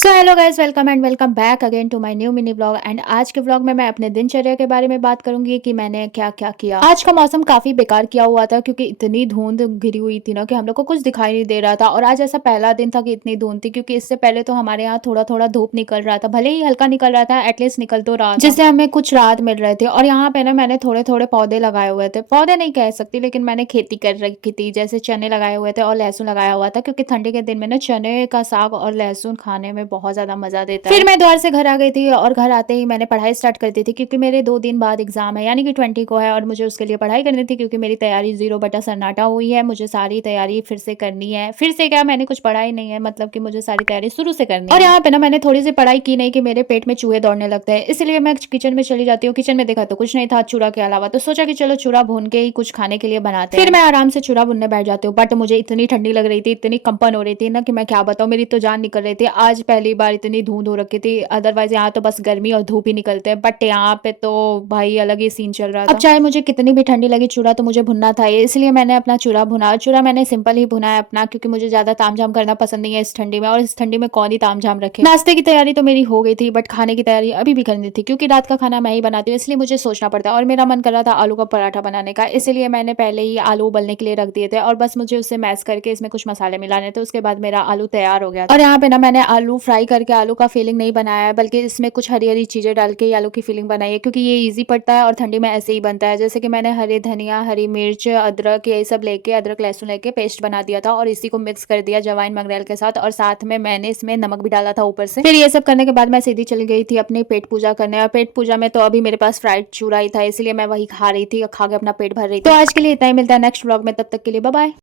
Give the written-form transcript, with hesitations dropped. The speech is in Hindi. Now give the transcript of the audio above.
So hello guys, welcome and welcome back again to my new mini vlog. And आज के व्लॉग में मैं अपने दिनचर्या के बारे में बात करूंगी कि मैंने क्या क्या किया। आज का मौसम काफी बेकार किया हुआ था क्योंकि इतनी धुंध गिरी हुई थी ना कि हम लोग को कुछ दिखाई नहीं दे रहा था। और आज ऐसा पहला दिन था कि इतनी धुंध थी, क्योंकि इससे पहले तो हमारे यहाँ थोड़ा थोड़ा धूप निकल रहा था, भले ही हल्का निकल रहा था, एटलीस्ट निकल तो रहा था, जिससे हमें कुछ राहत मिल रहे थे। और यहाँ पे ना मैंने थोड़े थोड़े पौधे लगाए हुए थे, पौधे नहीं कह सकती लेकिन मैंने खेती कर रखी थी, जैसे चने लगाए हुए थे और लहसुन लगाया हुआ था, क्योंकि ठंडी के दिन में ना चने का साग और लहसुन खाने में बहुत ज्यादा मजा देता है। फिर मैं द्वार से घर आ गई थी और घर आते ही मैंने पढ़ाई स्टार्ट कर दी थी, क्योंकि मेरे 2 दिन बाद एग्जाम है, यानी कि 20 को है, और मुझे उसके लिए पढ़ाई करनी थी, क्योंकि मेरी तैयारी 0 बटा सन्नाटा हुई है। मुझे सारी तैयारी फिर से करनी है। फिर से क्या, मैंने कुछ पढ़ा ही नहीं है, मतलब कि मुझे सारी तैयारी शुरू से करनी है। और यहाँ पे ना मैंने थोड़ी सी पढ़ाई की नहीं कि मेरे पेट में चूहे दौड़ने लगते हैं, इसलिए मैं किचन में चली जाती हूँ। किचन में देखा तो कुछ नहीं था चूड़ा के अलावा, तो सोचा कि चलो चूड़ा भून के ही कुछ खाने के लिए बनाते हैं। फिर मैं आराम से चूड़ा भूनने बैठ जाती हूँ, बट मुझे इतनी ठंडी लग रही थी, इतनी कंपन हो रही थी ना कि मैं क्या बताऊँ, मेरी तो जान निकल रही थी। आज पहली बार इतनी धुंध हो रखी थी, अदरवाइज यहाँ तो बस गर्मी और धूप ही निकलते हैं, बट यहाँ पे तो भाई अलग ही सीन चल रहा था। अब चाहे मुझे कितनी भी ठंडी लगी, चूड़ा तो मुझे भुनना था, इसलिए मैंने अपना चूड़ा भुना। चूड़ा मैंने सिंपल ही भुना है अपना, क्योंकि मुझे ज्यादा तामझाम करना पसंद नहीं है इस ठंडी में, और इस ठंडी में कौन ही तामझाम रखे। नाश्ते की तैयारी तो मेरी हो गई थी, बट खाने की तैयारी अभी भी करनी थी, क्योंकि रात का खाना मैं ही बनाती हूँ, इसलिए मुझे सोचना पड़ता है। और मेरा मन कर रहा था आलू का पराठा बनाने का, इसलिए मैंने पहले ही आलू उबलने के लिए रख दिए थे, और बस मुझे उसे मैश करके इसमें कुछ मसाले मिलाने थे, उसके बाद मेरा आलू तैयार हो गया था। और यहाँ पे ना मैंने आलू फ्राई करके आलू का फीलिंग नहीं बनाया है, बल्कि इसमें कुछ हरी हरी चीजें डाल के आलू की फीलिंग बनाई है, क्योंकि ये इजी पड़ता है और ठंडी में ऐसे ही बनता है। जैसे कि मैंने हरे धनिया, हरी मिर्च, अदरक, ये सब लेके, अदरक लहसुन लेके पेस्ट बना दिया था, और इसी को मिक्स कर दिया जवाइन मंगरेल के साथ, और साथ में मैंने इसमें नमक भी डाला था ऊपर से। फिर ये सब करने के बाद मैं सीधी चली गई थी अपनी पेट पूजा करने, और पेट पूजा में तो अभी मेरे पास फ्राइड चूड़ा ही था, इसलिए मैं वही खा रही थी और खा के अपना पेट भर रही थी। तो आज के लिए इतना ही, मिलता है नेक्स्ट व्लॉग में, तब तक के लिए बाय बाय।